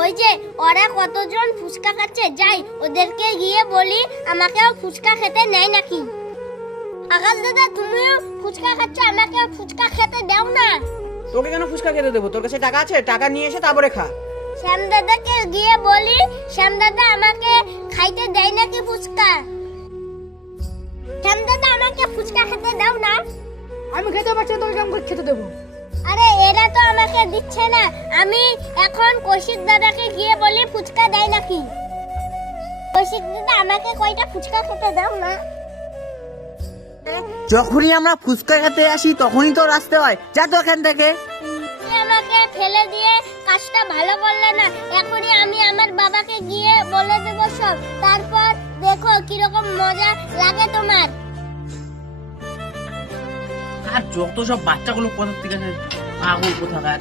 ওই যে ওরা কতজন ফুচকা খাচ্ছে, যাই ওদেরকে গিয়ে বলি আমাকেও ফুচকা খেতে নেয় নাকি। আকাশ দাদা, তুমিও ফুচকা খাচ্ছ, আমাকেও ফুচকা খেতে দাও না। তোকে কেন ফুচকা খেতে দেবো? তোর কাছে টাকা আছে, টাকা নিয়ে এসে তারপরে খা। শ্যাম দাদাকে গিয়ে বলি শ্যাম দাদা আমাকে খাইতে দেয় নাকি ফুচকা। শ্যাম দাদা, আমাকে ফুচকা খেতে দাও না। আমি খেতে পারছি না, তোকে কেমন করে খেতে দেবো? আরে এরা তো আমাকে দিচ্ছে না, আমি এখন কৌশিক দাদাকে গিয়ে বলি ফুচকা দেয় নাকি। কৌশিক দাদা, আমাকে কয়টা ফুচকা খেতে দাও না। যখনই আমরা ফুচকা খেতে আসি তখনই তো আসতে হয়, যা তো এখান থেকে। তুমি আমাকে ফেলে দিয়ে কাজটা ভালো করলে না, এখনই আমি আমার বাবাকে গিয়ে বলে দেবো সব, তারপর দেখো কিরকম মজা লাগে তোমার। আর যত সব বাচ্চাগুলো কোথা থেকে পাগল কোথাকার।